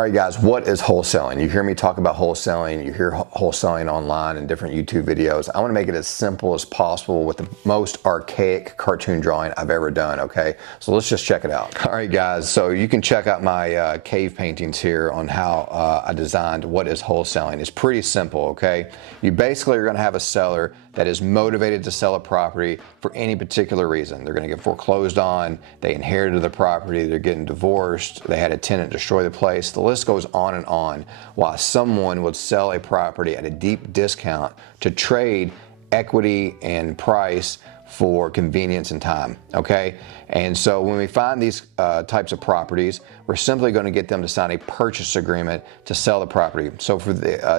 All right, guys, what is wholesaling? You hear me talk about wholesaling, you hear wholesaling online in different YouTube videos. I want to make it as simple as possible with the most archaic cartoon drawing I've ever done, okay? So let's just check it out. All right, guys, so you can check out my cave paintings here on how I designed what is wholesaling. It's pretty simple, okay? You basically are going to have a seller that is motivated to sell a property for any particular reason. They're going to get foreclosed on, they inherited the property, they're getting divorced, they had a tenant destroy the place. The list goes on and on, while someone would sell a property at a deep discount to trade equity and price for convenience and time, okay? And so when we find these types of properties, we're simply going to get them to sign a purchase agreement to sell the property. So for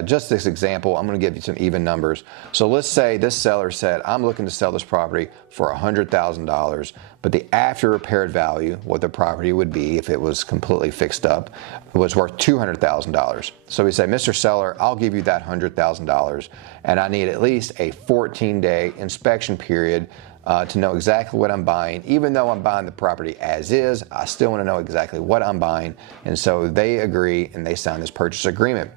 just this example, I'm going to give you some even numbers. So let's say this seller said, I'm looking to sell this property for $100,000, but the after repaired value, what the property would be if it was completely fixed up, was worth $200,000. So we say, Mr. Seller, I'll give you that $100,000, and I need at least a 14-day inspection period to know exactly what I'm buying. Even though I'm buying the property as is, I still want to know exactly what I'm buying. And so they agree and they sign this purchase agreement.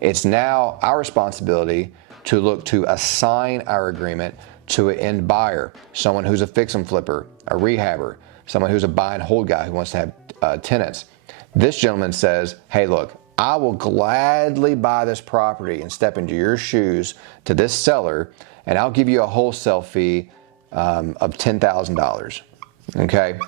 It's now our responsibility to look to assign our agreement to an end buyer, someone who's a fix and flipper, a rehabber, someone who's a buy and hold guy who wants to have tenants. This gentleman says, hey, look, I will gladly buy this property and step into your shoes to this seller, and I'll give you a wholesale fee of $10,000, okay?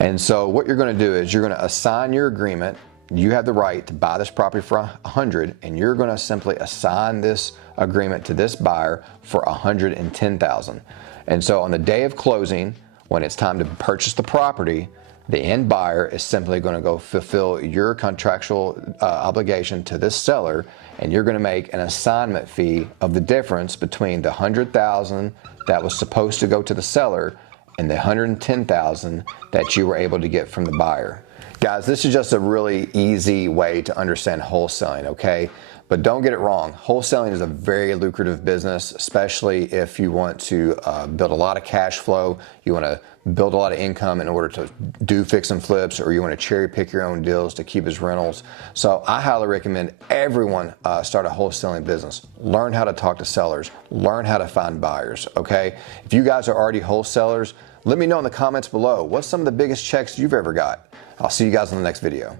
And so what you're going to do is you're going to assign your agreement. You have the right to buy this property for $100,000, and you're going to simply assign this agreement to this buyer for $110,000. And so on the day of closing, when it's time to purchase the property, the end buyer is simply going to go fulfill your contractual obligation to this seller, and you're going to make an assignment fee of the difference between the $100,000 that was supposed to go to the seller and the $110,000 that you were able to get from the buyer. Guys, this is just a really easy way to understand wholesaling, okay? But don't get it wrong, wholesaling is a very lucrative business, especially if you want to build a lot of cash flow, you want to build a lot of income in order to do fix and flips, or you want to cherry pick your own deals to keep as rentals. So I highly recommend everyone start a wholesaling business. Learn how to talk to sellers, learn how to find buyers, okay? If you guys are already wholesalers, let me know in the comments below, what's some of the biggest checks you've ever got? I'll see you guys in the next video.